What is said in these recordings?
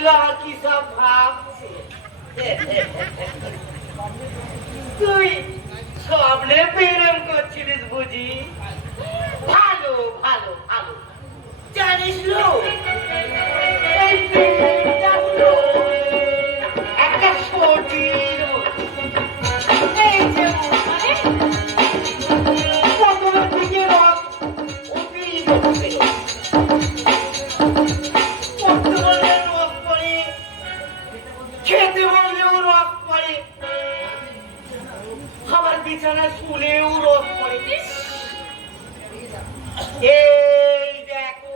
নাগলা কি সব ভাবছে তুই স্বপ্নে প্রেরণ করছিলিস বুঝি? ভালো ভালো ভালো। জানিস লো? একটা সর্দির মতো। এই খাবার বিছানায় শুলেও রস পড়ে এই দেখো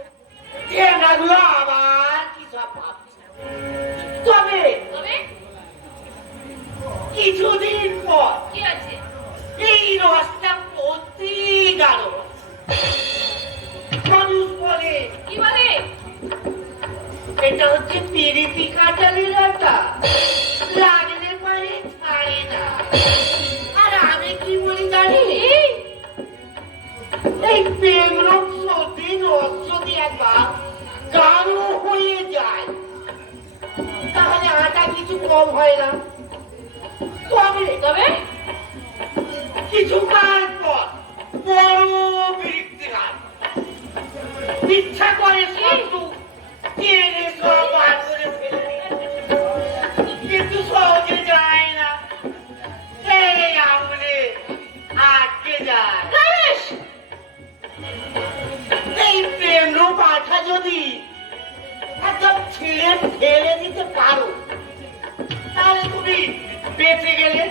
আবার কি সব ভাবছে তবে কিছুদিন পর কি আছে? এই রসটা প্রতি গাঢ়। মানুষ বলে কি বলে? এটা হচ্ছে পিরিতি কাটালের আটা। লাগলে পরে ছাড়ে না। কম হয় না। তবে তবে? কিছু কাল পর বড় বিরক্তি ইচ্ছা করে সব বার কিন্তু সহজে যায় না। এই আঙুলে আটকে যায়। এই প্রেম রূপ যদি একদম ছিঁড়ে ফেলে দিতে পারো বেঁচে গেলে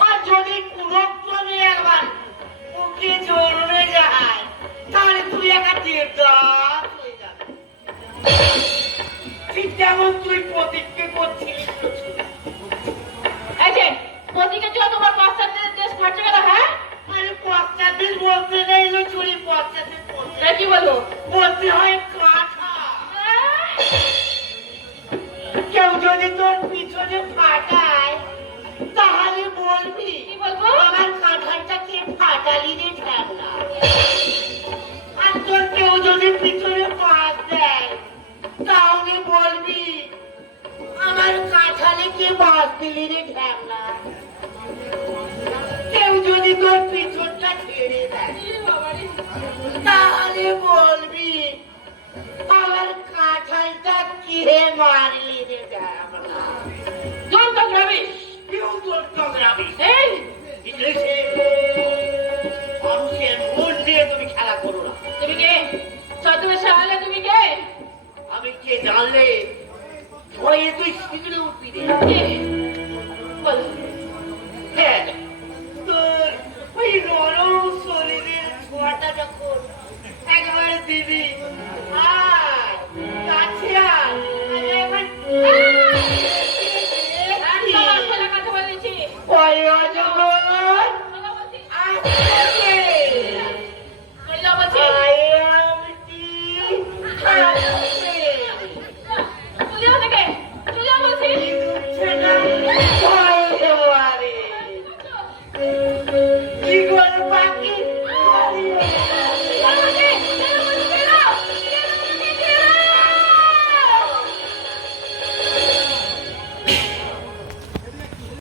আর যদি কোনো ক্রমে একবার মুখে জড়নে যায় তাহলে তুই একা দেবদাস হয়ে যাবে। ঠিক যেমন তুই প্রতিজ্ঞা করছিলিস এই জন্য তোমার পাশ্চাত্যের দেশ খরচা গেল হ্যাঁ? আরে পশ্চাৎ বলতে নেই চুরি বলতে কি বলব? বলতে হয় কেউ যদি তোর পিছনে ফাটায় তাহলে বলবি কি বলব? আমার কাঁঠালটাকে ফাটালি রে আর তোর কেউ যদি পিছনে পাত দেয় তাহলে বলবি আমার কাঁঠালে কে বাস দিলি রে ঠেলা কেউ যদি তোর পিছনটা ছেড়ে দেয় তাহলে বলবি আমার কাঁঠালটা কে মারলি? জানলে ভয়ে তুই শিখলে তোর ওই নরম শরীরের ছোঁয়াটা যখন একবার দিবি আয় একদম